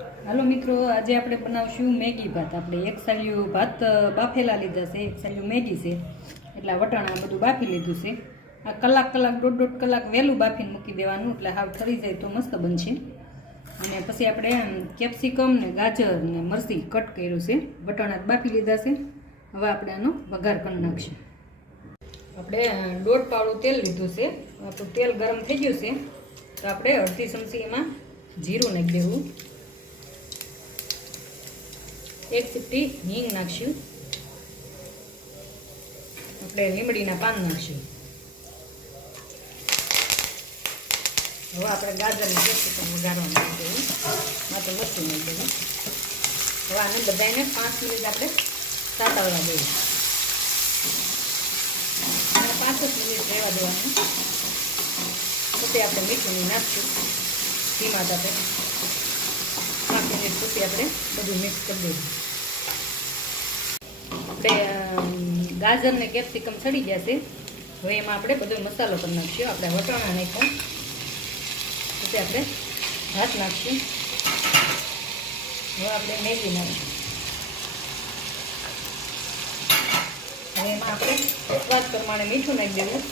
હાલો મિત્રો, આજે આપણે બનાવશું મેગી ભાત. આપણે એક સાલિયું ભાત બાફેલા લીધા છે, એક સાલિયું મેગી છે, એટલે વટાણા બધું બાફી લીધું છે. આ કલાક દોઢ કલાક વહેલું બાફીને મૂકી દેવાનું, એટલે હાવ ઠરી જાય તો મસ્ત બનશે. અને પછી આપણે કેપ્સિકમ ને ગાજર ને મરચી કટ કર્યું છે, વટાણા બાફી લીધા છે. હવે આપણે આનો વઘાર કરી નાખશું. આપણે 1.5 પાવડું તેલ લીધું છે. આપણું તેલ ગરમ થઈ ગયું છે તો આપણે અડધી ચમચી એમાં જીરું નાખી દેવું. 1 ચપટી હિંગ નાખશું. આપણે લીમડીના પાન નાખશું. હવે આપણે ગાજરની કેપ્સિકમ વઘારવા નાખી દેવું, માત્ર મરચું નાખી દેવું. હવે આને બધાને 5 મિનિટ આપણે સાતળવા દેવું. 5 જ મિનિટ રહેવા દેવાનું. પછી આપણે મીઠું નાખશું ધીમા તાપે. 5 મિનિટ પછી આપણે બધું મિક્સ કરી દઈશું. આપણે ગાજર ને કેપ્સિકમ સડી જશે. હવે એમાં આપણે બધો મસાલો કરી નાખશું. આપણે વટાણા નાખ્યા, પછી આપણે ભાત નાખશું. હવે આપણે મેગી નાખશું. હવે એમાં આપણે સ્વાદ પ્રમાણે મીઠું નાખી દેવું.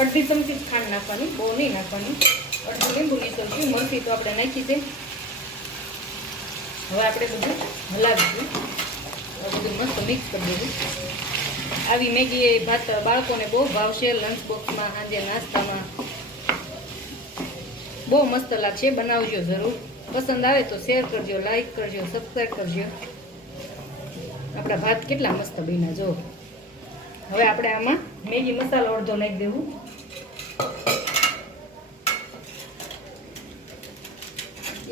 અડધી ચમચી ખાંડ નાખવાની, બહુ નહીં નાખવાની. અડધું લીંબુ નીચોશું. મરચી તો આપણે નાખી છે. હવે આપણે બધું હલાવીશું. બધું મસ્ત મિક્સ કરી દેવું. આવી મેગી ભાત બાળકોને બહુ ભાવશે. લંચ બોક્સમાં, સાંજે નાસ્તામાં બહુ મસ્ત લાગશે. બનાવજો જરૂર. પસંદ આવે તો શેર કરજો, લાઈક કરજો, સબસ્ક્રાઈબ કરજો. આપણા ભાત કેટલા મસ્ત બન્યા જો. હવે આપણે આમાં મેગી મસાલો અડધો નાખી દેવું.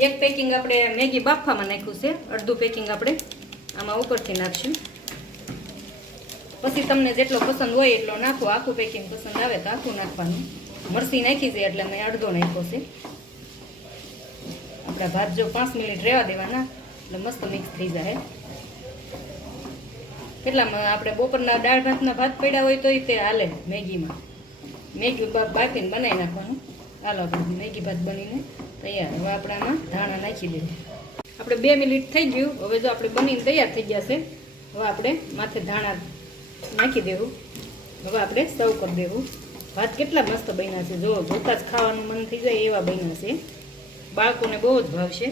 એક પેકિંગ આપણે મેગી બાફવામાં નાખ્યું છે, અડધું પેકિંગ આપણે આમાં ઉપરથી નાખશું. પછી તમને જેટલો પસંદ હોય એટલો નાખો. આખું પેકિંગ પસંદ આવે તો આખું નાખવાનું. મરચી નાખી છે એટલે મેં અડધો નાખ્યો છે. આપણા ભાત જો 5 મિનિટ રહેવા દેવાના, એટલે મસ્ત મિક્સ થઈ જાય. કેટલામાં આપણે બપોરના દાળ ભાતના ભાત પડ્યા હોય તો તે હાલે. મેગીમાં મેગી બાફીને બનાવી નાખવાનું. હાલો, આપણે મેગી ભાત બનીને તૈયાર. હવે આપણે આમાં ધાણા નાખી દઈએ. આપણે 2 મિનિટ થઈ ગયું. હવે જો આપણે બનીને તૈયાર થઈ ગયા છે. હવે આપણે માથે ધાણા નાખી દેવું. હવે આપણે સર્વ કરી દેવું. ભાત કેટલા મસ્ત બન્યા છે જો. જોતા જ ખાવાનું મન થઈ જાય એવા બન્યા છે. બાળકોને બહુ જ ભાવશે.